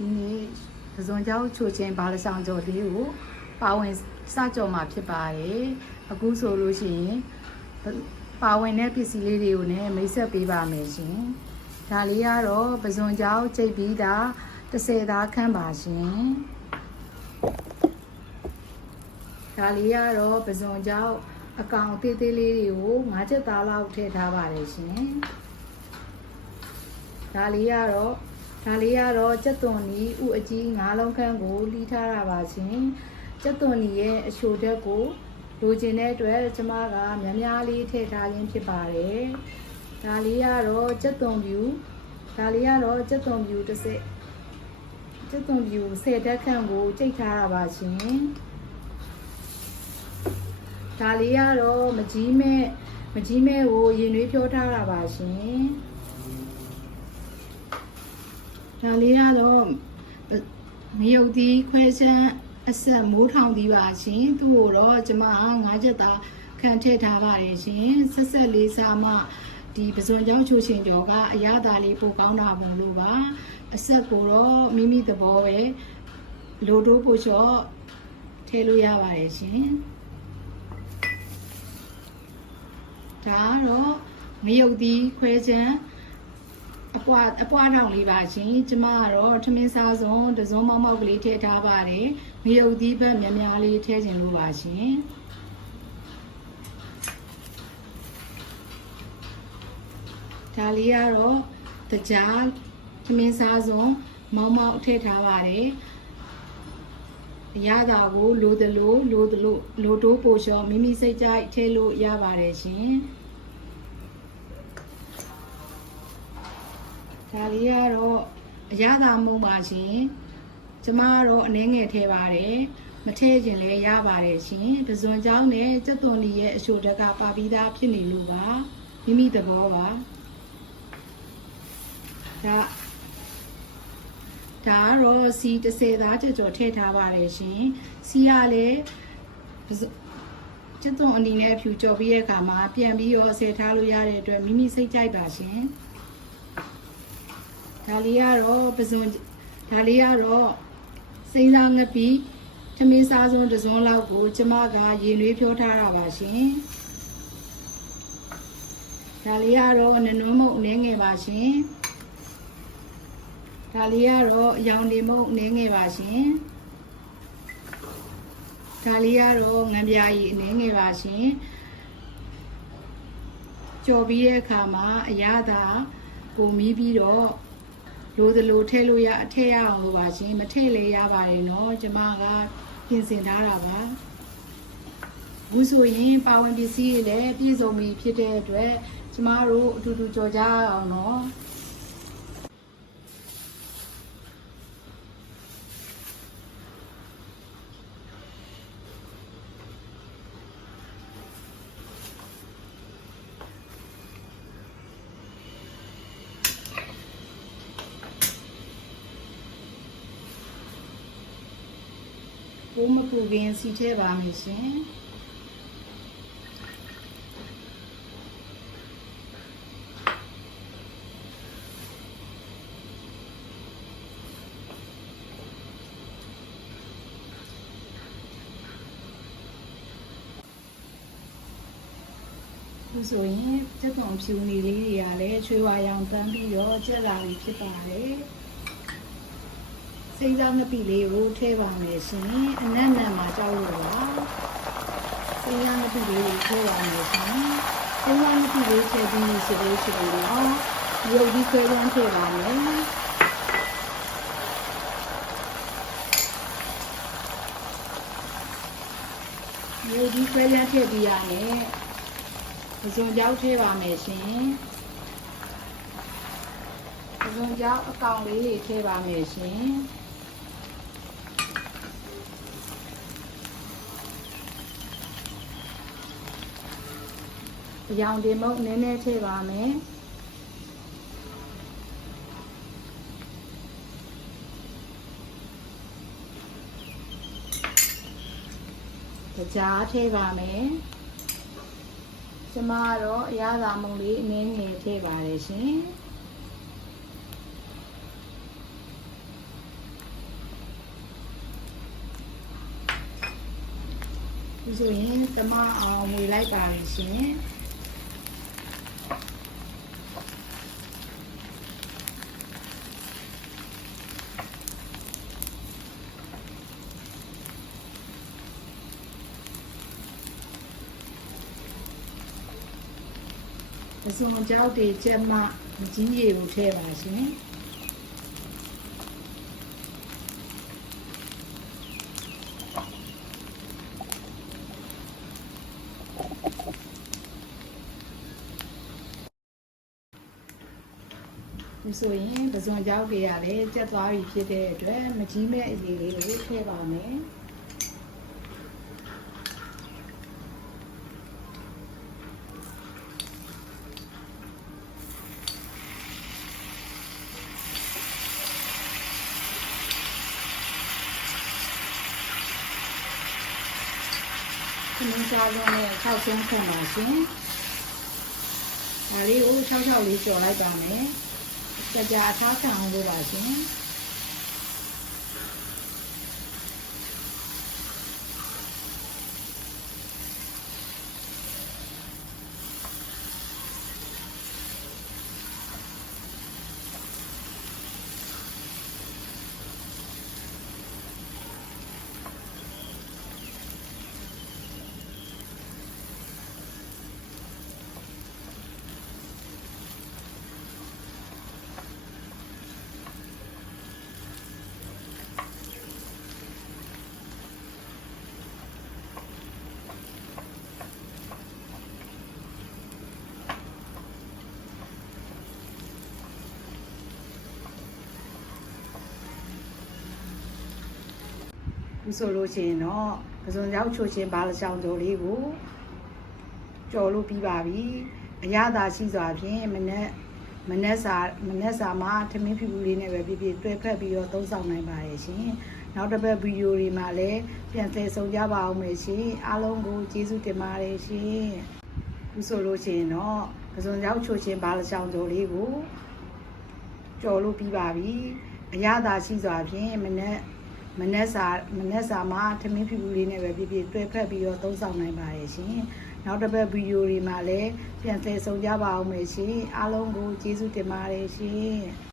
ဒီနေ့ပဇွန်ကြောင်းချိုချင်းဘာလဆောင်ကြော်လေးကိုပါဝင်စကြော်မှာဖြစ်ပါတယ်အခုဆိုလို့ရှိရင်ပါဝင်တဲ့ပစ္စည်းလေးတွေကိုလည်းမိတ်ဆက်ပေးပါမယ်ရှင်ဒါလေးကတော့ပဇွန်ကြောင်းကြိတ်ပြီးတာ30သားခန့်ပါရှင်ဒါလေးကတော့ပဇွန်ကြောင်းအကောင်သေးသေးလေးတွေကို5ချက်သားလောက်ထည့်ထားပါတယ်ရှင်ဒါလေးကတော့ကြက်သွန်နီဥအကြီး9လုံးခန့်ကိုလှီးထားတာပါရှင်ကြက်သွန်နီရဲ့အချိုဓာတ်ကိုလိုချင်တဲ့အတွက်ကျမကများများလေးထည့်ထားခြင်းဖြစ်ပါတယ်ဒါလေးကတော့ကြက်သွန်ဖြူ10ကြက်သွန်ဖြူ10ဓာတ်ခန့်ကိုကြိတ်ထားတာပါရှင်ဒါလေးကတော့မကြီးမဲ့ကိုရင်နွေးဖြောထားတာပါရှင်ဒါလေးကတော့မယုတ်သီးခွဲချမ်းအဆက်မိုးထောင်သီးပါရှင်သူ့ကိုတော့ကျမ5ချက်သားခံထည့်ထားပါတယ်ရှင်ဆက်လေးစားမှဒီပဇွန်ကြောင်းချိုရှင်ကျော်ကအရသာလေးပိုကောင်းတာပုံလို့ပါအဆက်ကိုတော့မိမိသဘောပဲလိုတိုးပို့လျှော့ထည့်လို့ရပါတယ်ရှင်ဒါကတော့မယုတ်သီးခွဲချမ်းအပွားထောင်လေးပါရှင်ကျမကတော့ထမင်းစားစုံတစုံမောက်ကလေးထည့်ထားပါတယ်မယုတ်သီးဘက်များများလေးထည့်ခြင်းလို့ပါရှင်ဒါလေးကတော့တကြားထမင်းစားစုံမောက်ထည့်ထားပါတယ်အရသာကိုလိုတိုးပို့လျှော့မိမိစိတ်ကြိုက်ထည့်လို့ရပါတယ်ရှင်ဒါလေးကတော့အရသာမှုပါရှင်ကျမကတော့အနည်းငယ်ထည့်ပါတယ်မထည့်ခြင်းလည်းရပါတယ်ရှင်ပဇွန်ကြောင်းနဲ့ကြက်သွန်နီရဲ့အချိုဓာတ်ကပါပြီးသားဖြစ်နေလို့ပါမိမိသဘောပါဒါကတော့စီ30သားကြော်ထည့်ထားပါတယ်ရှင်စီကလည်းကျက်သွန်အနီနဲ့ဖြူကြော်ပြီးတဲ့အခါမှာပြန်ပြီးရောဆယ်ထားလို့ရတဲ့အတွက်မိမိစိတ်ကြိုက်ပါရှင်ဒါလေးကတော့စိမ်းစားငပီးထမင်းစားစုံတစ်စုံလောက်ကိုကျမကရေနွေးဖြောထားတာပါရှင်ဒါလေးကတော့နနွမ်းမုတ်အနည်းငယ်ပါရှင်ဒါလေးကတော့အယောင်နေမုတ်အနည်းငယ်ပါရှင်ဒါလေးကတော့ငံပြားကြီးအနည်းငယ်ပါရှင်ကြော်ပြီးတဲ့အခါမှာအရသာပုံမီးပြီးတော့လိုထည့်လို့ထည့်ရအောင်လို့ပါရှင်မထည့်လည်းရပါတယ်နော်ကျမကပြင်ဆင်ထားတာပါဘူးဆိုရင်ပါဝင်ပစ္စည်းတွေလည်းပြည့်စုံပြီဖြစ်တဲ့အတွက်ကျမတို့အတူတူကြော်ကြအောင်နော်ဘိုးမပူခင်စီထည့်ပါမယ်ရှင်ဒီဆိုရင်ကြက်သွန်ဖြူနေလေးတွေကလည်းချွေးဝါရောင်တန်းပြီးတော့ကြက်လာပြီဖြစ်ပါတယ်စိမ်းစားငပိလေးကိုထည့်ပါမယ်ရှင်အနက်မှာကြောက်လို့ပါစိမ်းစားငပိလေးကိုထည့်ပါမယ်ရှင်စိမ်းစားငပိလေးထည့်ပြီးဆိုလို့ရှိရင်တော့ရုပ်ကြီးခွဲချမ်းထည့်ပါမယ်ရုပ်ကြီးခွဲချမ်းထည့်ပြီးရမယ်ပဇွန်ကြောက်ထည့်ပါမယ်ရှင်ပဇွန်ကြောက်အကောင်လေးတွေထည့်ပါမယ်ရှင်အယောင်တင်မုတ်နည်းနည်းထည့်ပါမယ်ကြားထည့်ပါမယ်ကျမကတော့အရသာမုံလေးအနည်းငယ်ထည့်ပါတယ်ရှင် ဒီဆိုရင်တမအောင်မွေလိုက်ပါလိမ့်ရှင်ပစုံကြောက်တွေကျက်မကြီးရေကိုထည့်ပါရှင်ဒီဆိုရင်ပစုံကြောက်တွေရလည်းကျက်သွားပြီဖြစ်တဲ့အတွက်မကြီးမဲ့အရေးလေးကိုထည့်ပါမယ်ခင်းစားလုံးနဲ့6ဆင်းခွန်ပါရှင်ဒါလေးကို6လေးကျော်လိုက်ပါမယ်ကြာအထားခံအောင်လုပ်ပါရှင်ဒီဆိုလို့ရှိရင်တော့ပစုံရောက်ချိုချင်းဘာလချောင်းကြော်လေးကိုကြော်လို့ပြီးပါပြီအရသာရှိစွာဖြင့်မနက်စာမှာထမင်းဖြူဖြူလေးနဲ့ပဲပြည့်တွဲဖက်ပြီးတော့သုံးဆောင်နိုင်ပါတယ်ရှင်နောက်တစ်ပတ်ဗီဒီယိုတွေမှာလည်းပြန်သယ်ဆောင်ကြပါအောင်မယ်ရှင်အားလုံးကိုကျေးဇူးတင်ပါတယ်ရှင်ဒီဆိုလို့ရှိရင်တော့ပစုံရောက်ချိုချင်းဘာလချောင်းကြော်လေးကိုကြော်လို့ပြီးပါပြီအရသာရှိစွာဖြင့်မနက်စာမှာထမင်းဖြူဖြူလေးနဲ့ပဲပြည့်တွဲဖက်ပြီးတော့သုံးဆောင်နိုင်ပါတယ်ရှင်နောက်တစ်ပတ်ဗီဒီယိုတွေမှာလည်းပြန်သယ်ဆောင်ကြပါအောင်မယ်ရှင်အားလုံးကိုကျေးဇူးတင်ပါတယ်ရှင်